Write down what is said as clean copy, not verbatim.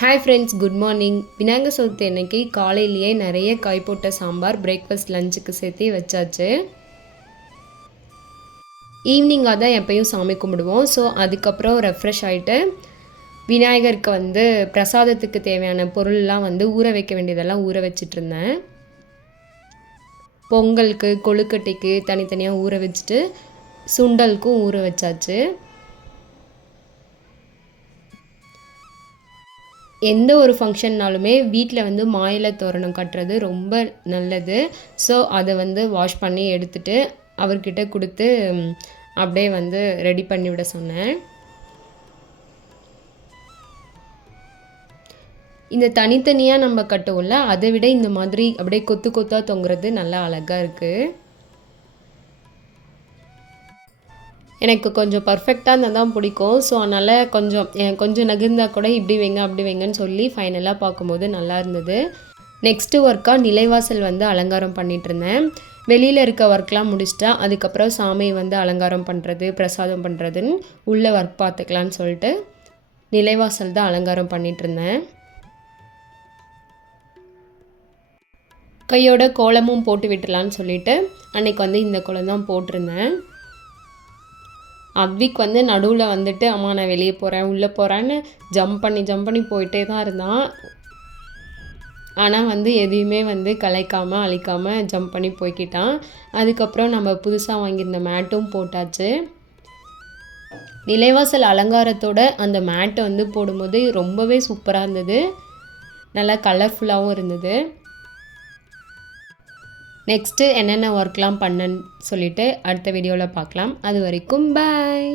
Hi friends, good morning. Vinayagar Chaturthi அன்னைக்கு காலையிலேயே நிறைய காய் போட்ட சாம்பார் பிரேக்ஃபாஸ்ட் லஞ்சுக்கு சேர்த்து வச்சாச்சு. ஈவினிங்காக தான் எப்பயும் சாமி கும்பிடுவோம். ஸோ அதுக்கப்புறம் ரெஃப்ரெஷ் ஆகிட்டு விநாயகருக்கு பிரசாதத்துக்கு தேவையான பொருள்லாம் ஊற வைக்க வேண்டியதெல்லாம் ஊற வச்சிட்ருந்தேன். பொங்கலுக்கு கொழுக்கட்டைக்கு தனித்தனியாக ஊற வச்சுட்டு சுண்டலுக்கும் ஊற வச்சாச்சு. எந்த ஒரு ஃபங்க்ஷன்னாலுமே வீட்டில் மாயிலை தோரணம் கட்டுறது ரொம்ப நல்லது. ஸோ அதை வாஷ் பண்ணி எடுத்துகிட்டு அவர்கிட்ட கொடுத்து அப்படியே ரெடி பண்ணிவிட சொன்னேன். இந்த தனித்தனியாக நம்ம கட்டுவோம்ல, அதை விட இந்த மாதிரி அப்படியே கொத்து கொத்தாக தொங்குறது நல்லா அழகாக இருக்குது. எனக்கு கொஞ்சம் பர்ஃபெக்டாக இருந்தால் தான் பிடிக்கும். ஸோ அதனால் கொஞ்சம் நகர்ந்தால் கூட இப்படி வைங்க அப்படி வைங்கன்னு சொல்லி ஃபைனலாக பார்க்கும்போது நல்லா இருந்தது. நெக்ஸ்ட்டு ஒர்க்காக நிலைவாசல் அலங்காரம் பண்ணிகிட்ருந்தேன். வெளியில் இருக்க ஒர்க்லாம் முடிச்சிட்டா அதுக்கப்புறம் சாமி அலங்காரம் பண்ணுறது பிரசாதம் பண்ணுறதுன்னு உள்ளே ஒர்க் பார்த்துக்கலான்னு சொல்லிட்டு நிலைவாசல் தான் அலங்காரம் பண்ணிகிட்ருந்தேன். கையோட கோலமும் போட்டு விட்டுலான்னு சொல்லிவிட்டு அன்றைக்கி இந்த கோலம் தான் போட்டிருந்தேன். அத்விக் நடுவில் அம்மா நான் வெளியே போகிறேன் உள்ளே போகிறேன்னு ஜம்ப் பண்ணி போயிட்டே தான் இருந்தான். ஆனால் எதையுமே கலைக்காமல் அழிக்காமல் ஜம்ப் பண்ணி போய்க்கிட்டான். அதுக்கப்புறம் நம்ம புதுசாக வாங்கியிருந்த மேட்டும் போட்டாச்சு. நிலைவாசல் அலங்காரத்தோட அந்த மேட்டை போடும்போது ரொம்பவே சூப்பராக இருந்தது. நல்லா கலர்ஃபுல்லாகவும் இருந்தது. நெக்ஸ்ட்டு என்னென்ன ஒர்க்லாம் பண்ணேன்னு சொல்லிவிட்டு அடுத்த வீடியோவில் பார்க்கலாம். அது வரைக்கும் பாய்.